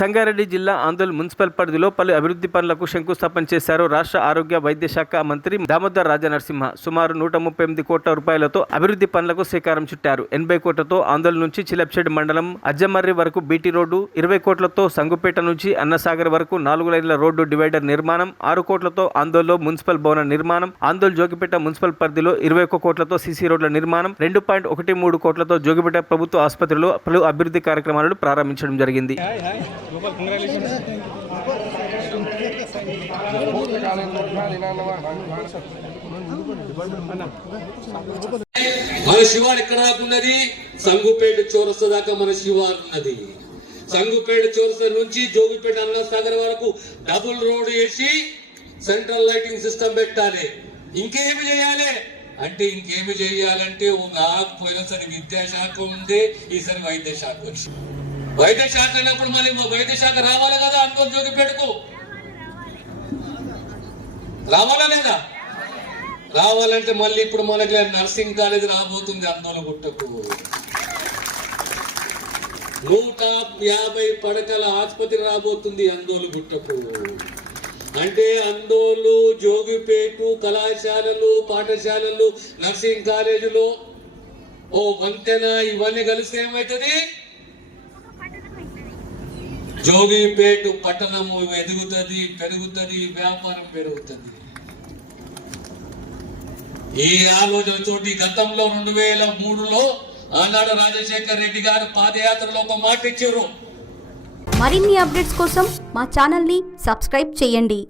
సంగారెడ్డి జిల్లా ఆందోళన మున్సిపల్ పరిధిలో పలు అభివృద్ధి పనులకు శంకుస్థాపన చేశారు రాష్ట్ర ఆరోగ్య వైద్య శాఖ మంత్రి దామోదర్ రాజనరసింహ. సుమారు 138 కోట్ల రూపాయలతో అభివృద్ధి పనులకు శ్రీకారం చుట్టారు. 80 కోట్లతో ఆందోళన నుంచి చిలప్చేడ్ మండలం అజ్జమర్రి వరకు బీటీ రోడ్డు, 20 కోట్లతో సంగుపేట నుంచి అన్నసాగర్ వరకు 4 లైన్ల రోడ్డు డివైడర్ నిర్మాణం, 6 కోట్లతో ఆందోళనలో మున్సిపల్ భవన నిర్మాణం, ఆందోళన జోగిపేట మున్సిపల్ పరిధిలో 21 కోట్లతో సీసీ రోడ్ల నిర్మాణం, 2.13 కోట్లతో జోగిపేట ప్రభుత్వ ఆసుపత్రిలో పలు అభివృద్ధి కార్యక్రమాలను ప్రారంభించడం జరిగింది. మన శివారు ఎక్కడ ఉన్నది? సంగుపేట చౌరస్తా దాకా మన శివారు ఉన్నది. సంగుపేట చౌరస్తా నుంచి జోగిపేట అన్నసాగర్ వరకు డబుల్ రోడ్ వేసి సెంట్రల్ లైటింగ్ సిస్టమ్ పెట్టాలి. ఇంకేమి చేయాలి అంటే ఇంకేమి చేయాలంటే పోయినసారి విద్యాశాఖ ఉండే, ఈసారి వైద్య శాఖ వచ్చి వైద్య శాఖ అయినప్పుడు మళ్ళీ వైద్య శాఖ రావాలి కదా. అనుకో జోగిపేటకు రావాలా లేదా? రావాలంటే మళ్ళీ ఇప్పుడు మనకి నర్సింగ్ కాలేజ్ రాబోతుంది ఆందోళన గుట్టకు. 150 పడకల ఆసుపత్రి రాబోతుంది ఆందోళన గుట్టకు. అంటే అందోలు, జోగిపేటు కళాశాలలు, పాఠశాలలు, నర్సింగ్ కాలేజీలు, ఓ వంతెన, ఇవన్నీ కలిస్తే ఏమవుతుంది? జోగిపేట పట్టణము ఎదుగుతుంది, పెరుగుతుంది, వ్యాపారం పెరుగుతుంది. ఈ ఆలోచన తోటి గతంలో 2003లో ఆనాడు రాజశేఖర్ రెడ్డి గారు పాదయాత్రలో ఒక మాట ఇచ్చారు. మరిన్ని అప్డేట్స్ కోసం మా ఛానల్ ని సబ్స్క్రైబ్ చేయండి.